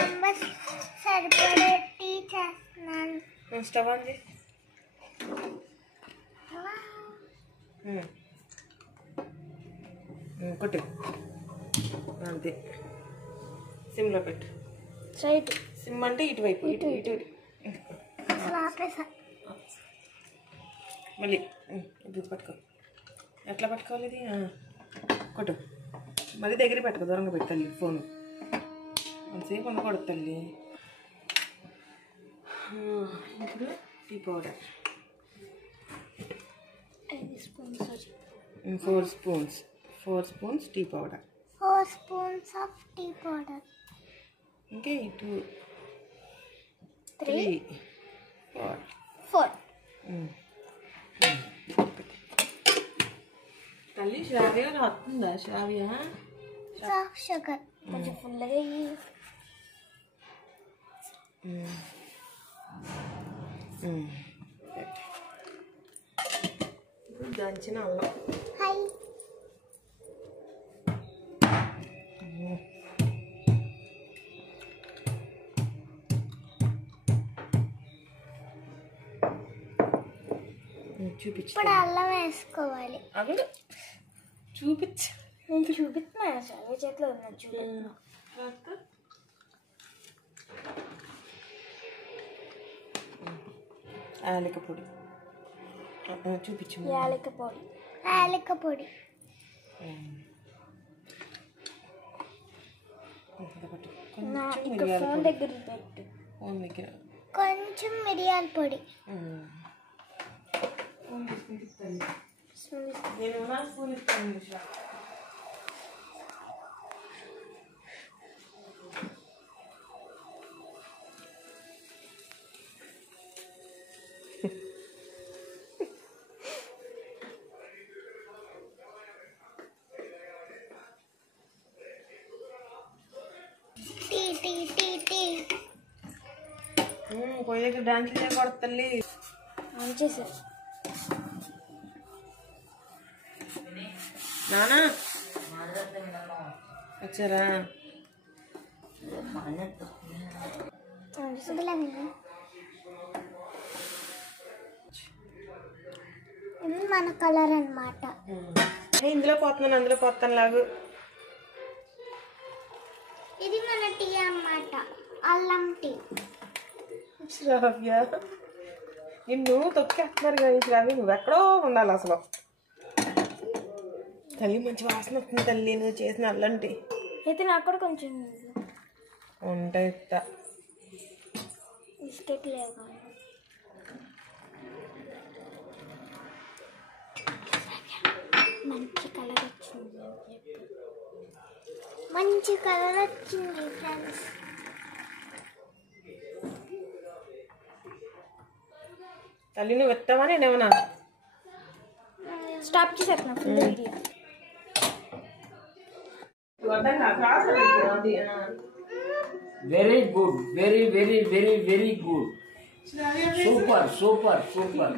Members సరిపడే tea చేస్తున్నాను. Stove on చేయి. కొట్టు అంతే. సిమ్లో పెట్టు. స్ట్రైట్ సిమ్ అంటే ఇటువైపు ఇటు ఇటు మళ్ళీ ఇది పట్టుకో. ఎట్లా పట్టుకోవాలి ఇది? కొట్టు. మళ్ళీ దగ్గర పెట్టుకో, దూరంగా పెట్టాలి ఫోను. అంతసేపు ఉండకూడదు తల్లి. ఇప్పుడు tea powder 4 spoons. 4 spoons tea powder. 4 spoons of tea powder. ఇంకా 2 3 4 తల్లి శ్రావ్య వస్తుందా? శ్రావ్య షుగర్ కొంచెం ఫుల్గా ఇప్పుడు దంచిన అల్లం. హాయ్ చూపించు. ఇప్పుడు అల్లం వేసుకోవాలి. అవి చూపించు. నేను చూపిస్తున్నా సరే చేతిలో ఉన్నా చూపిస్తున్నా. యాలక పొడి చూపించు. యాలక పొడి. యాలక పొడి ఫోన్ దగ్గర పెట్టు. ఫోన్ దగ్గర కొంచెం మిరియాల పొడి. నేను స్పూన్ ఇస్తాను. పోయి దగ్గర డాన్స్ చేయకూడదు తల్లి. చేశారు నానా వచ్చారా? ఇది మన కలర్ అన్నమాట. ఇందులో పోతున్నాను, అందులో పోతాను లాగు. ఇది మన టీ అన్నమాట, అల్లం టీ. శ్రావ్య నిన్ను తొక్కేస్తున్నారు కానీ శ్రావ్య నువ్వు ఎక్కడో ఉండాలి అసలు. తల్లి మంచి వాసన వస్తుంది తల్లి నువ్వు చేసిన అల్లం టీ. అయితే నాకు కూడా కొంచెం ఉంటాయి. బిస్కెట్ లేవు. మంచి కలర్ వచ్చింది. మంచి కలర్ వచ్చింది ఫ్రెండ్స్. తల్లి నువ్వు ఎత్తావా? నేనేమన్నా స్టాప్ చేసేస్తున్నా full video. Very good, very, very, very, very good. Super, super, super.